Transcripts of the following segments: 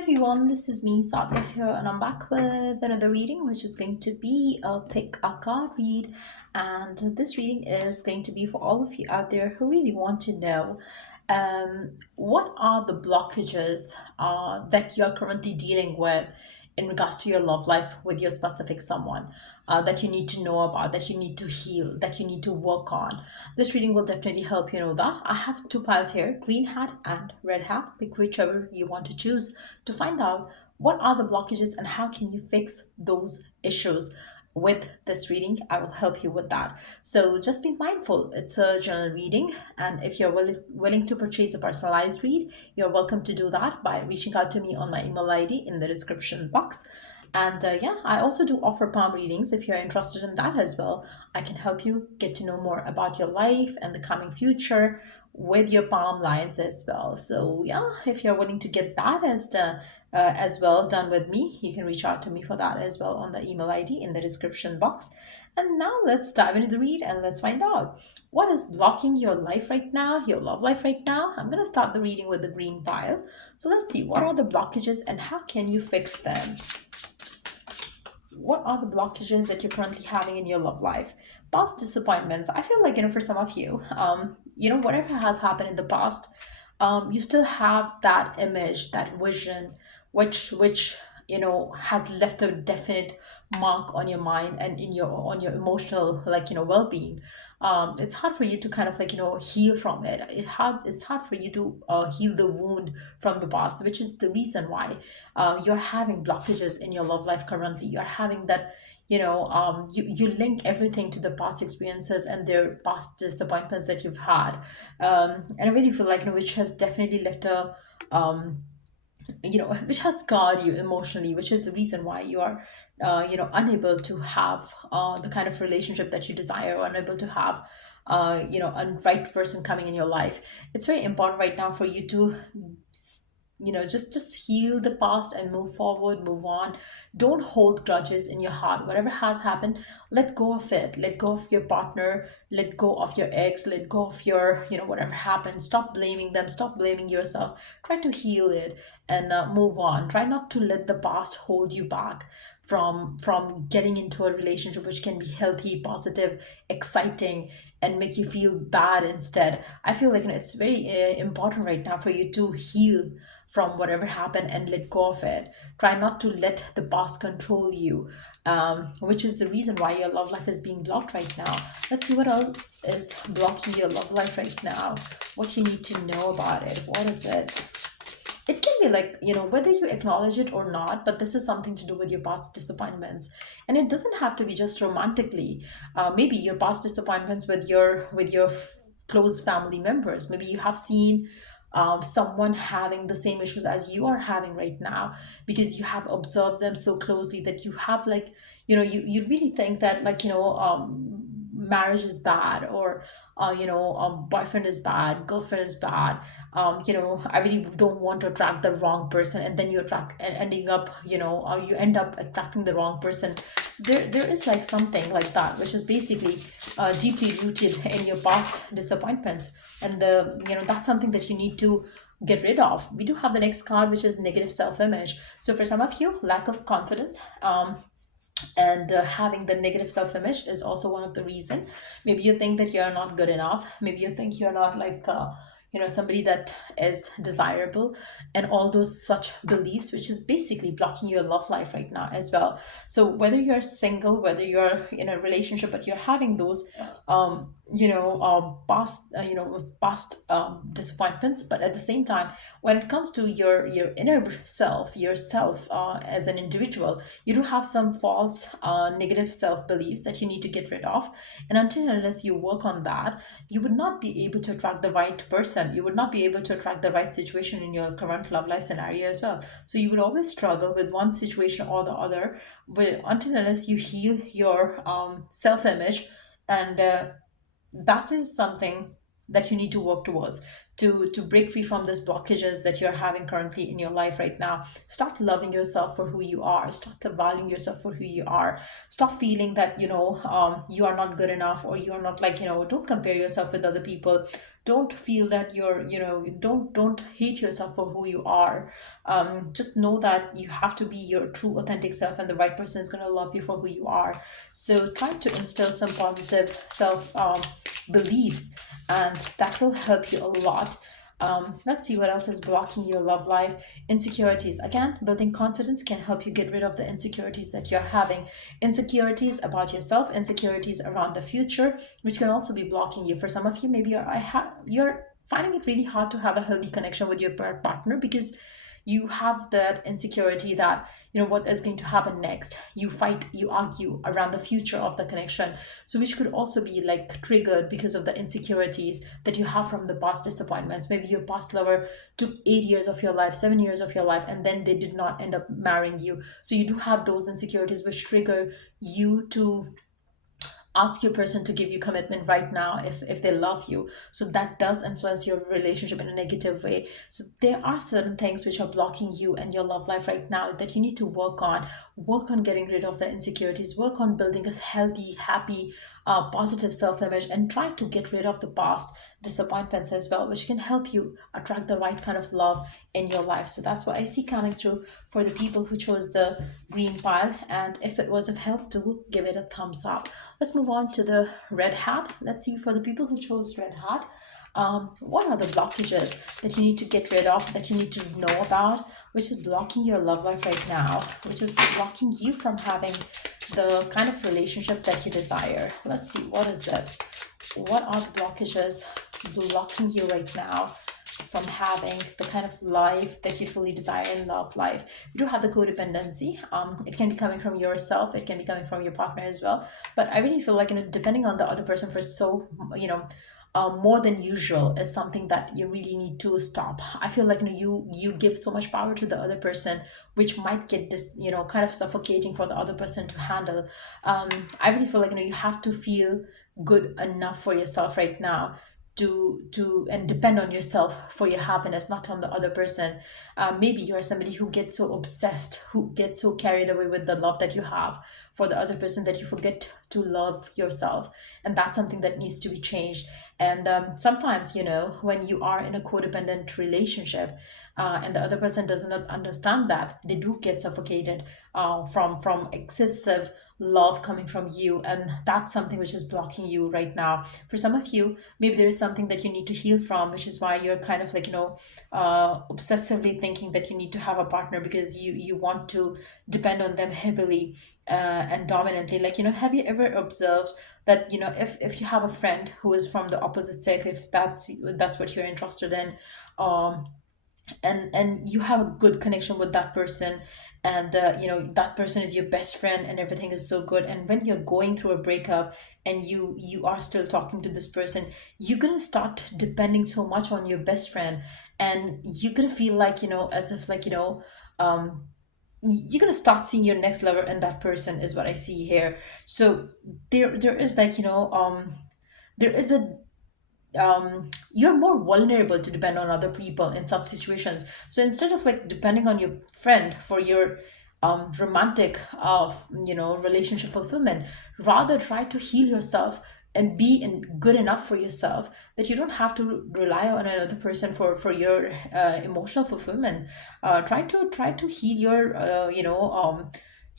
everyone, this is me, Sadia here, and I'm back with another reading, which is going to be a pick a card read. And this reading is going to be for all of you out there who really want to know what are the blockages that you're currently dealing with in regards to your love life with your specific someone that you need to know about, that you need to heal, that you need to work on. This reading will definitely help you know that. I have two piles here, green hat and red hat. Pick whichever you want to choose to find out what are the blockages and how can you fix those issues. With this reading, I will help you with that. So just be mindful, it's a journal reading, and if you're willing to purchase a personalized read, you're welcome to do that by reaching out to me on my email ID in the description box. And yeah, I also do offer palm readings if you're interested in that as well. I can help you get to know more about your life and the coming future with your palm lines as well. So yeah, if you're willing to get that as well done with me, you can reach out to me for that as well on the email ID in the description box. And now let's dive into the read and let's find out what is blocking your life right now, your love life right now. I'm going to start the reading with the green pile. So let's see what are the blockages and how can you fix them. What are the blockages that you're currently having in your love life? Past disappointments. I feel like, for some of you, whatever has happened in the past, you still have that image, that vision, which has left a definite mark on your mind and in your on your emotional, well-being. It's hard for you to kind of heal from it. It's hard for you to heal the wound from the past, which is the reason why you're having blockages in your love life currently. You're having that, you link everything to the past experiences and their past disappointments that you've had. And I really feel like, which has definitely left a which has scarred you emotionally, which is the reason why you are unable to have the kind of relationship that you desire, or unable to have a right person coming in your life. It's very important right now for you to just heal the past and move forward, move on. Don't hold grudges in your heart. Whatever has happened, let go of it. Let go of your partner, let go of your ex, let go of your whatever happened. Stop blaming them, stop blaming yourself. Try to heal it and move on. Try not to let the past hold you back from getting into a relationship which can be healthy, positive, exciting, and make you feel bad instead. I feel like it's very important right now for you to heal from whatever happened and let go of it. Try not to let the past control you, which is the reason why your love life is being blocked right now. Let's see what else is blocking your love life right now. What you need to know about it. What is it? It can be like, whether you acknowledge it or not, but this is something to do with your past disappointments. And it doesn't have to be just romantically. Maybe your past disappointments with your close family members. Maybe you have seen someone having the same issues as you are having right now, because you have observed them so closely that you have, you really think that, marriage is bad, or boyfriend is bad, girlfriend is bad. I really don't want to attract the wrong person, and then you attract and ending up, you end up attracting the wrong person. So there is like something like that, which is basically deeply rooted in your past disappointments, and that's something that you need to get rid of. We do have the next card, which is negative self-image. So for some of you, lack of confidence, and having the negative self-image is also one of the reason. Maybe you think that you're not good enough. Maybe you think you're not like somebody that is desirable, and all those such beliefs, which is basically blocking your love life right now as well. So whether you're single, whether you're in a relationship, but you're having those past disappointments, but at the same time, when it comes to your inner self, yourself as an individual, you do have some false negative self beliefs that you need to get rid of. And until and unless you work on that, you would not be able to attract the right person. You would not be able to attract the right situation in your current love life scenario as well. So you would always struggle with one situation or the other, until and unless you heal your self image. And that is something that you need to work towards. to break free from these blockages that you're having currently in your life right now. Start loving yourself for who you are. Start valuing yourself for who you are. Stop feeling that you are not good enough, or you are not, like, don't compare yourself with other people. Don't feel that don't hate yourself for who you are. Just know that you have to be your true authentic self, and the right person is going to love you for who you are. So try to instill some positive self beliefs, and that will help you a lot. Let's see what else is blocking your love life. Insecurities. Again, building confidence can help you get rid of the insecurities that you're having. Insecurities about yourself, insecurities around the future, which can also be blocking you. For some of you, maybe you're finding it really hard to have a healthy connection with your partner, because you have that insecurity that what is going to happen next. You fight, you argue around the future of the connection, so which could also be like triggered because of the insecurities that you have from the past disappointments. Maybe your past lover took 8 years of your life, 7 years of your life, and then they did not end up marrying you. So you do have those insecurities which trigger you to ask your person to give you commitment right now if they love you. So that does influence your relationship in a negative way. So there are certain things which are blocking you and your love life right now that you need to work on getting rid of the insecurities, work on building a healthy, happy, positive self-image, and try to get rid of the past disappointments as well, which can help you attract the right kind of love in your life. So that's what I see coming through for the people who chose the green pile. And if it was of help, do give it a thumbs up. Let's move on to the red hat. Let's see, for the people who chose red hat, what are the blockages that you need to get rid of, that you need to know about, which is blocking your love life right now, which is blocking you from having the kind of relationship that you desire. Let's see, what is it? What are the blockages blocking you right now from having the kind of life that you truly desire in love life? You do have the codependency. It can be coming from yourself, it can be coming from your partner as well. But I really feel like, depending on the other person for so, more than usual is something that you really need to stop. I feel like, you give so much power to the other person, which might get this, kind of suffocating for the other person to handle. I really feel like, you have to feel good enough for yourself right now to and depend on yourself for your happiness, not on the other person. Maybe you are somebody who gets so obsessed, who gets so carried away with the love that you have for the other person, that you forget to love yourself, and that's something that needs to be changed. And sometimes, when you are in a codependent relationship, and the other person does not understand that, they do get suffocated from excessive love coming from you, and that's something which is blocking you right now. For some of you, maybe there is something that you need to heal from, which is why you're kind of like, obsessively thinking that you need to have a partner because you want to depend on them heavily, and dominantly. Like, have you ever observed that, if you have a friend who is from the opposite sex, if that's what you're interested in, um and you have a good connection with that person, and that person is your best friend, and everything is so good, and when you're going through a breakup and you are still talking to this person, you're gonna start depending so much on your best friend, and you're gonna feel like, as if, like, um you're gonna start seeing your next lover in that person, is what I see here. So there is, like, there is a you're more vulnerable to depend on other people in such situations. So instead of, like, depending on your friend for your romantic relationship fulfillment, rather try to heal yourself and be good enough for yourself, that you don't have to rely on another person for your emotional fulfillment. Try to heal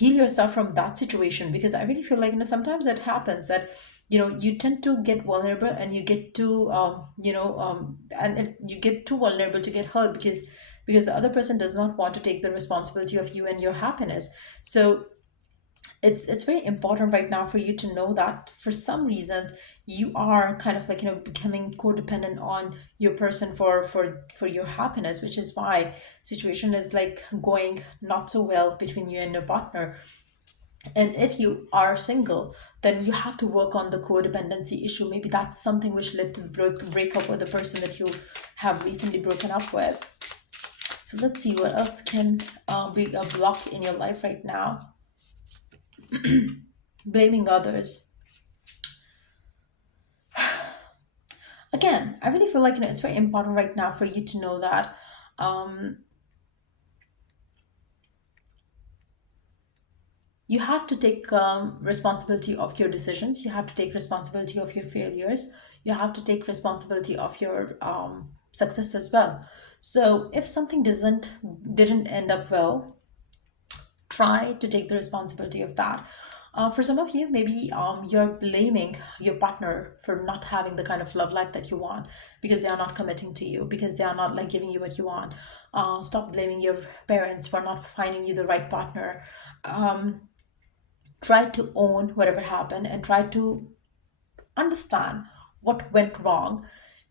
yourself from that situation, because I really feel like, sometimes it happens that you tend to get vulnerable, and you get to you get too vulnerable to get hurt, because the other person does not want to take the responsibility of you and your happiness. So it's very important right now for you to know that for some reasons you are kind of like, becoming codependent on your person for your happiness, which is why situation is like going not so well between you and your partner. And if you are single, then you have to work on the codependency issue. Maybe that's something which led to the breakup with the person that you have recently broken up with. So let's see what else can be a block in your life right now. Blaming others. Again, I really feel like, it's very important right now for you to know that um, you have to take responsibility of your decisions. You have to take responsibility of your failures. You have to take responsibility of your success as well. So if something didn't end up well, try to take the responsibility of that. For some of you, maybe you're blaming your partner for not having the kind of love life that you want, because they are not committing to you, because they are not like giving you what you want. Stop blaming your parents for not finding you the right partner. Try to own whatever happened and try to understand what went wrong.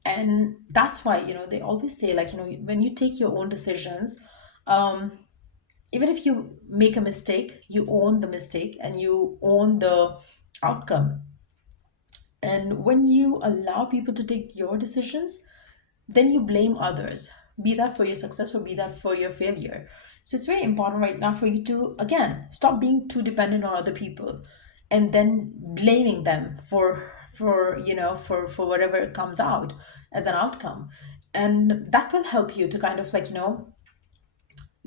And that's why, they always say, like, when you take your own decisions, um, even if you make a mistake, you own the mistake and you own the outcome. And when you allow people to take your decisions, then you blame others, be that for your success or be that for your failure. So it's very important right now for you to, again, stop being too dependent on other people and then blaming them for whatever comes out as an outcome. And that will help you to kind of like,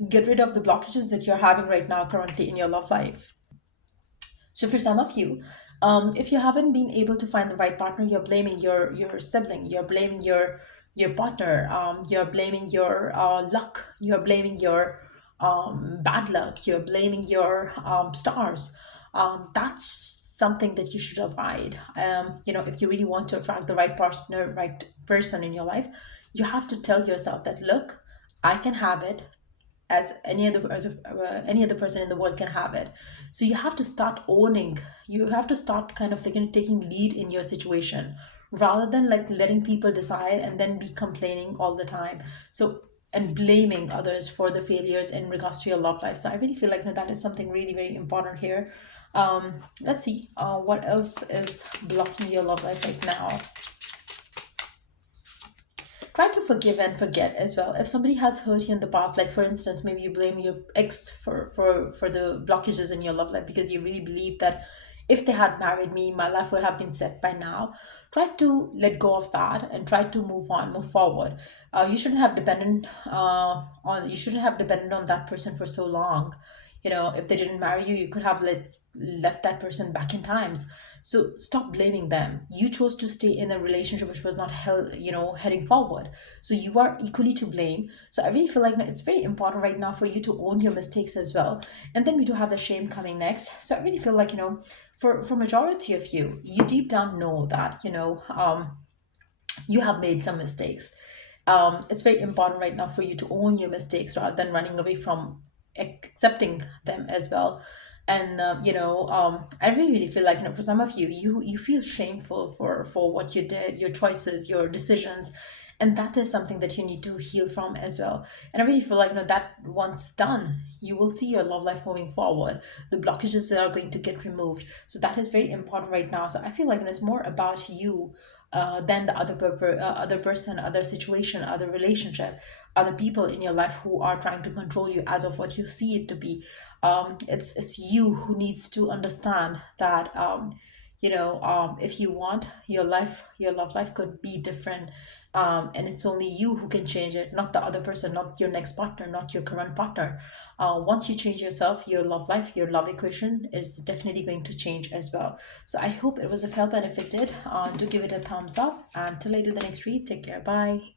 get rid of the blockages that you're having right now currently in your love life. So for some of you, if you haven't been able to find the right partner, you're blaming your sibling, you're blaming your partner, you're blaming your luck, you're blaming your bad luck, you're blaming your stars. That's something that you should avoid. If you really want to attract the right partner, right person in your life, you have to tell yourself that, look, I can have it any other person in the world can have it. So you have to start owning. You have to start kind of like, taking lead in your situation, rather than like letting people decide and then be complaining all the time. So, and blaming others for the failures in regards to your love life. So I really feel like, that is something really very important here. Let's see what else is blocking your love life right now. Try to forgive and forget as well. If somebody has hurt you in the past, like for instance, maybe you blame your ex for the blockages in your love life because you really believe that if they had married me, my life would have been set by now. Try to let go of that and try to move on, move forward. You shouldn't have depended on that person for so long. If they didn't marry you, you could have left that person back in times. So stop blaming them. You chose to stay in a relationship which was not heading forward. So you are equally to blame. So I really feel like, it's very important right now for you to own your mistakes as well. And then we do have the shame coming next. So I really feel like, for majority of you, you deep down know that, you have made some mistakes. It's very important right now for you to own your mistakes rather than running away from accepting them as well. And I really feel like, for some of you, you feel shameful for what you did, your choices, your decisions, and that is something that you need to heal from as well. And I really feel like, that once done, you will see your love life moving forward. The blockages are going to get removed. So that is very important right now. So I feel like, it's more about you than the other person, other situation, other relationship, other people in your life who are trying to control you as of what you see it to be. It's you who needs to understand that, if you want your love life could be different, and it's only you who can change it, not the other person, not your next partner, not your current partner. Once you change yourself, your love life, your love equation is definitely going to change as well. So I hope it was of help, and if it did, do give it a thumbs up. And till I do the next read, take care. Bye.